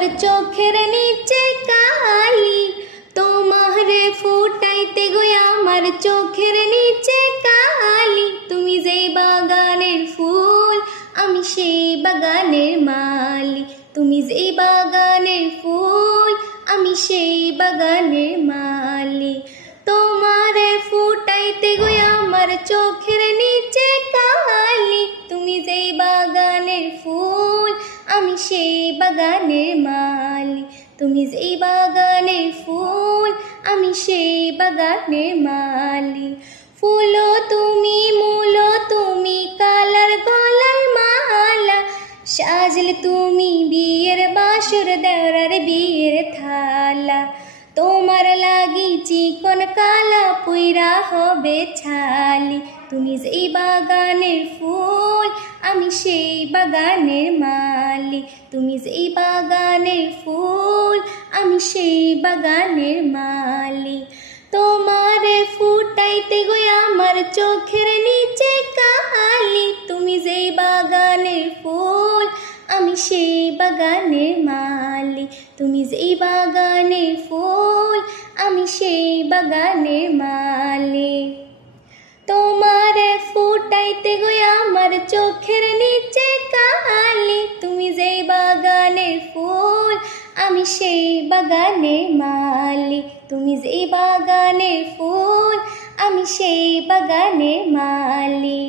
আমার চোখের নিচে কালি, তোমারে ফুটাইতে গো আমার চোখের নিচে কালি। তুমি যেই বাগানের ফুল আমি সেই বাগানের মালি, তুমি যেই বাগানের ফুল আমি সেই বাগানের মালি। তোমারে ফুটাইতে গো আমার চোখের নিচে কালি, তুমি যেই বাগানের ফুল আমি সেই বাগানের মালি, তুমি যেই বাগানের ফুল আমি সেই বাগানের মালি। ফুলো তুমি মূলো তুমি কালার গলার মালা, সাজলে তুমি বিয়ের বাসর দেওরার বিয়ের থালা। তোমার লাগি চিকন কালা পুইরা হবে ছালি, তুমি যেই বাগানের ফুল আমি সেই বাগানের মালি, তুমি যেই বাগানের ফুল আমি সেই বাগানের মালি। তোমারে ফুটাইতে গো আমার চোখের নিচে কালি, তুমি যেই বাগানের ফুল আমি সেই বাগানের মালি, তুমি যেই বাগানের ফুল আমি সেই বাগানের মালি। তোমারে ফুটাইতে গো আমার চোখের নিচে কালি, তুমি যেই বাগানের ফুল আমি সেই বাগানের মালি, তুমি যেই বাগানের ফুল আমি সেই বাগানের মালি।